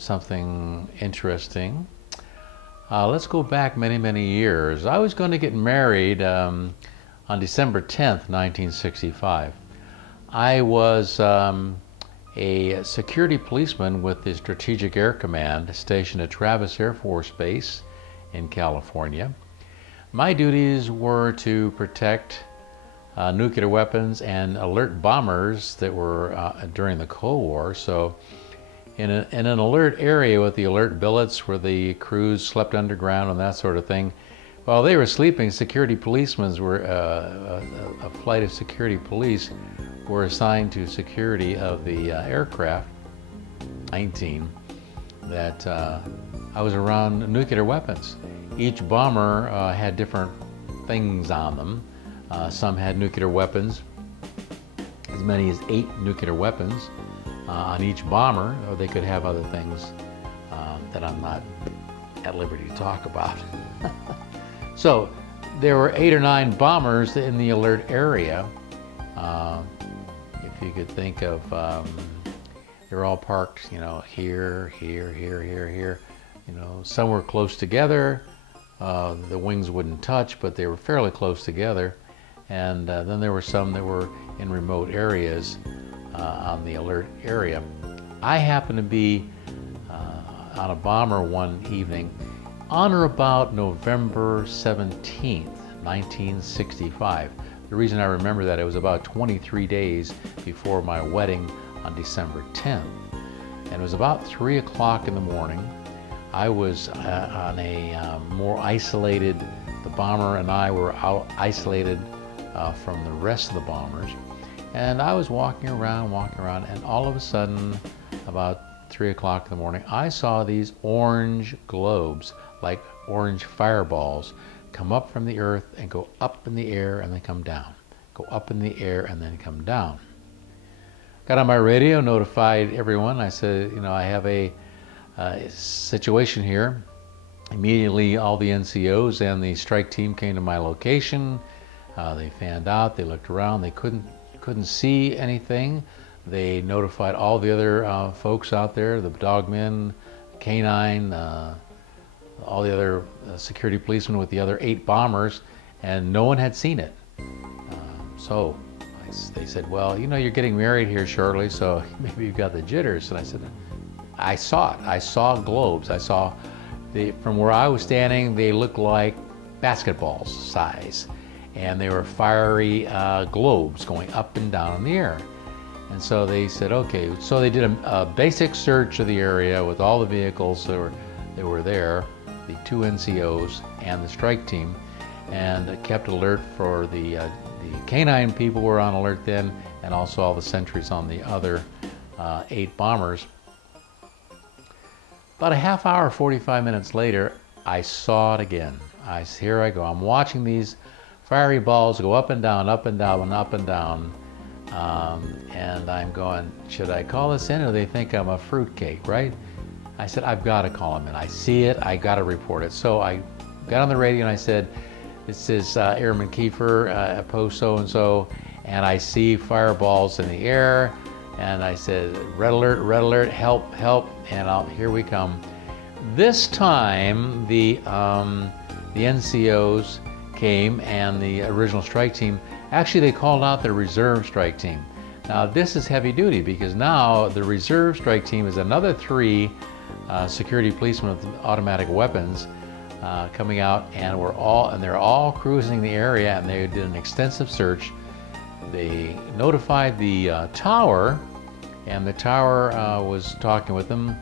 something interesting. Let's go back many, many years. I was going to get married on December 10th, 1965. I was a security policeman with the Strategic Air Command stationed at Travis Air Force Base in California. My duties were to protect nuclear weapons and alert bombers that were during the Cold War. So in an alert area with the alert billets where the crews slept underground and that sort of thing, while they were sleeping, security policemen were, a flight of security police were assigned to security of the aircraft, 19, that I was around nuclear weapons. Each bomber had different things on them. Some had nuclear weapons, as many as 8 nuclear weapons on each bomber, or they could have other things that I'm not at liberty to talk about. So there were 8 or 9 bombers in the alert area. If you could think of, they're all parked, here, here, here, here, here. Some were close together. The wings wouldn't touch, but they were fairly close together. And then there were some that were in remote areas on the alert area. I happened to be on a bomber one evening on or about November 17th, 1965. The reason I remember that, it was about 23 days before my wedding on December 10th. And it was about 3 o'clock in the morning. I was on a more isolated, the bomber and I were isolated from the rest of the bombers. And I was walking around, and all of a sudden, about 3 o'clock in the morning, I saw these orange globes, like orange fireballs, come up from the earth and go up in the air and then come down. Go up in the air and then come down. Got on my radio, notified everyone. I said, I have a situation here. Immediately, all the NCOs and the strike team came to my location. They fanned out, they looked around, they couldn't see anything. They notified all the other folks out there, the dogmen, canine, all the other security policemen with the other 8 bombers, and no one had seen it. So they said, well, you're getting married here shortly, so maybe you've got the jitters. And I said, I saw it. I saw globes. I saw, from where I was standing, they looked like basketballs size. And they were fiery globes going up and down in the air. And so they said, okay. So they did a basic search of the area with all the vehicles that were there, the 2 NCOs and the strike team, and kept alert for the canine people were on alert then, and also all the sentries on the other 8 bombers. About a half hour, 45 minutes later, I saw it again. Here I go. I'm watching these fiery balls go up and down, up and down, and up and down. And I'm going, should I call this in, or they think I'm a fruitcake, right? I said, I've got to call them in. I see it, I got to report it. So I got on the radio and I said, this is Airman Kiefer, post so-and-so, and I see fireballs in the air. And I said, red alert, help, help, and here we come. This time, the NCOs came, and the original strike team, actually they called out the reserve strike team. Now this is heavy duty, because now the reserve strike team is another 3 security policemen with automatic weapons coming out, and they're all cruising the area, and they did an extensive search. They notified the tower, and the tower was talking with them,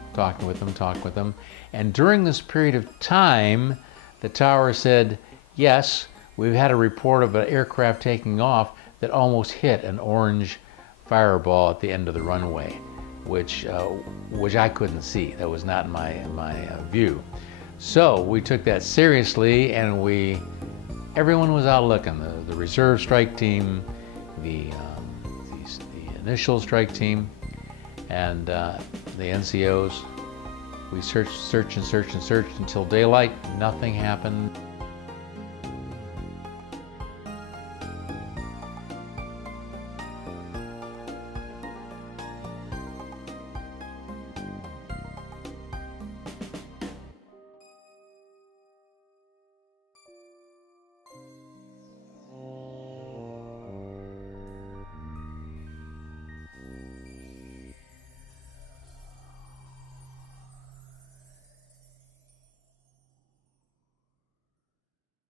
and during this period of time, the tower said, yes, we've had a report of an aircraft taking off that almost hit an orange fireball at the end of the runway, which I couldn't see. That was not in my view. So we took that seriously, and everyone was out looking. The reserve strike team, the initial strike team, and the NCOs. We searched until daylight. Nothing happened.